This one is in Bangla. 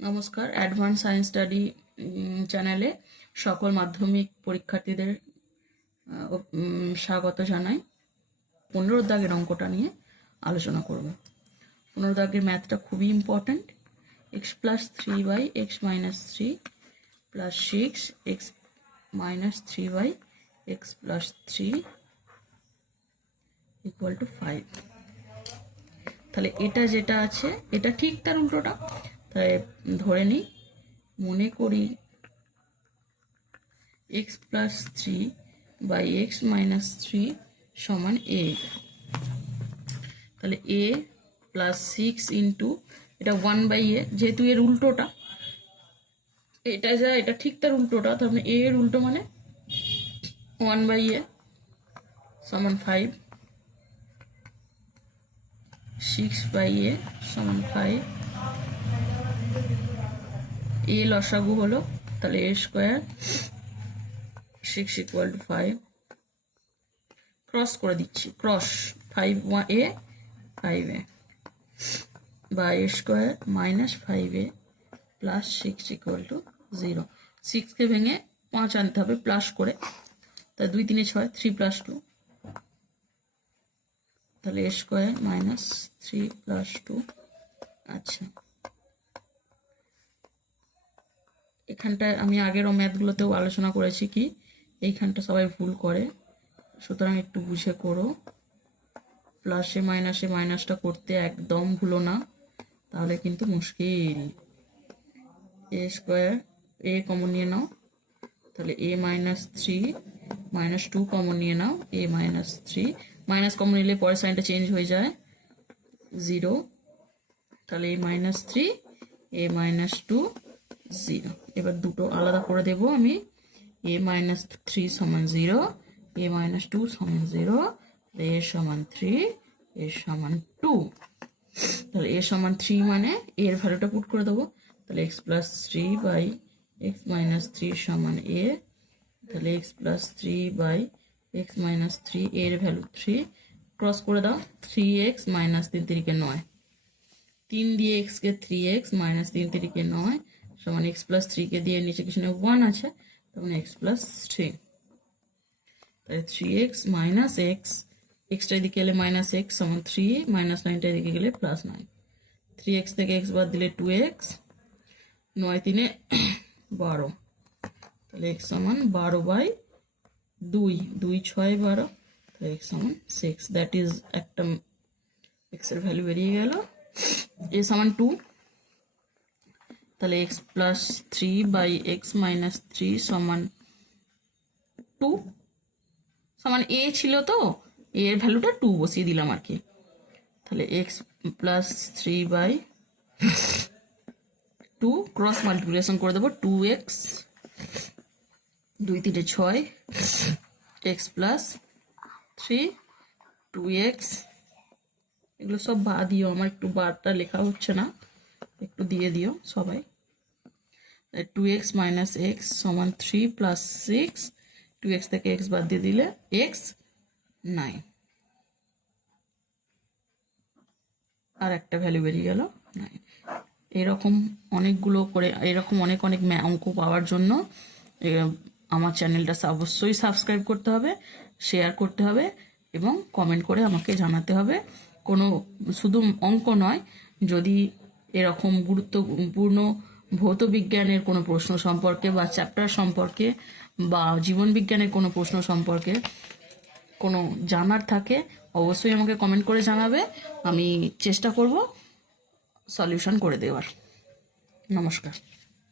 নমস্কার, অ্যাডভান্স সায়েন্স স্টাডি চ্যানেলে সকল মাধ্যমিক পরীক্ষার্থীদের স্বাগত জানাই। 15 দাগের অঙ্কটা নিয়ে আলোচনা করব। 15 দাগের ম্যাথটা খুবই important. X plus 3y x minus 3 plus 6 x minus 3y x plus 3 equal to 5। তাহলে এটা যেটা আছে এটা ঠিক তার উল্টোটা। তাই ধরে নিই, মনে করি x plus 3 by x minus 3 সমান এ। তাহলে এ প্লাস 6 ইন্টু এটা 1 বাই এ, যেহেতু এর উল্টোটা এটা যা, এটা ঠিক তার উল্টোটা, তার মানে এ এর উল্টো মানে 1 বাই এ সমান 5, 6 বাই এ সমান 5। এ লসাগু হলো, তাহলে a square 6 equal to 5। Cross করে দিচ্ছি, ক্রস 5 এ 5a বা a square minus 5a plus 6 equal to 0। 6কে ভেঙে 5 আনতে হবে প্লাস করে, তাই 2 3 6, 3 প্লাস 2, তাহলে এ স্কোয়ার মাইনাস 3 প্লাস 2। আচ্ছা, এখানটায় আমি আগের ম্যাথগুলোতেও আলোচনা করেছি কি এইখানটা সবাই ভুল করে, সুতরাং একটু বুঝে করো। প্লাসে মাইনাসে মাইনাসটা করতে একদম ভুলো না, তাহলে কিন্তু মুশকিল। এ স্কোয়ার এ কমন নিয়ে নাও, তাহলে এ মাইনাস 3 মাইনাস 2 কমন নিয়ে নাও, এ মাইনাস 3 মাইনাস কমন নিলে পরের সাইনটা চেঞ্জ হয়ে যায় 0। তাহলে এ মাইনাস 3 এ মাইনাস 2 0। এবার দুটো আলাদা করে দেব আমি। এ মাইনাস 3 সমান 0, এ মাইনাস 2 সমান 0, এ সমান 3, এ সমান 2। তাহলে এ সমান 3 মানে এর ভ্যালুটা পুট করে দেবো, তাহলে x plus 3 by x minus 3 সমান এ। তাহলে x plus 3 by x minus 3, এর ভ্যালু 3, ক্রস করে দাও। 3x মাইনাস 3 3কে 9, 3 দিয়ে এক্সকে 3x মাইনাস 3 3কে 9 সমান এক্স প্লাস 3কে দিয়ে নিচে কিছু 1 আছে, তখন এক্স প্লাস 3। তাহলে 3x মাইনাস এক্স, এক্সটা এদিকে এলে মাইনাস এক্স সমান 3, মাইনাস 9টা এদিকে গেলে প্লাস 9। 3x থেকে এক্স বাদ দিলে 2x, 9 3 12, তাহলে এক্স সমান 12 বাই 2, 2 6 12, তাহলে এক্স সমান 6। দ্যাট ইজ একটা এক্সের ভ্যালু বেরিয়ে গেল। এ সমান 2, তাহলে x plus 3 by x minus 3 সমান 2 সমান এ ছিল, তো এর ভ্যালুটা 2 বসিয়ে দিলাম আর কি। তাহলে x plus 3 by 2 cross multiplication করে দেবো, 2x 2 3 6 এক্স প্লাস 3 2x, এগুলো সব বাদ দিও, আমার একটু বারটা লেখা হচ্ছে না, একটু দিয়ে দিও সবাই। 2x মাইনাস এক্স সমান 3 প্লাস 6, 2x থেকে এক্স বাদ দিয়ে দিলে এক্স 9, আর একটা ভ্যালু বেরিয়ে গেল 9। এরকম অনেকগুলো করে, এরকম অনেক অনেক অঙ্ক পাওয়ার জন্য আমার চ্যানেলটা অবশ্যই সাবস্ক্রাইব করতে হবে, শেয়ার করতে হবে এবং কমেন্ট করে আমাকে জানাতে হবে। কোনো শুধু অঙ্ক নয়, যদি এরকম গুরুত্বপূর্ণ ভৌত বিজ্ঞানের কোনো প্রশ্ন সম্পর্কে বা চ্যাপ্টার সম্পর্কে বা জীবন বিজ্ঞানের কোনো প্রশ্ন সম্পর্কে কোনো জানার থাকে, অবশ্যই আমাকে কমেন্ট করে জানাবে, আমি চেষ্টা করব সলিউশন করে দেওয়ার। নমস্কার।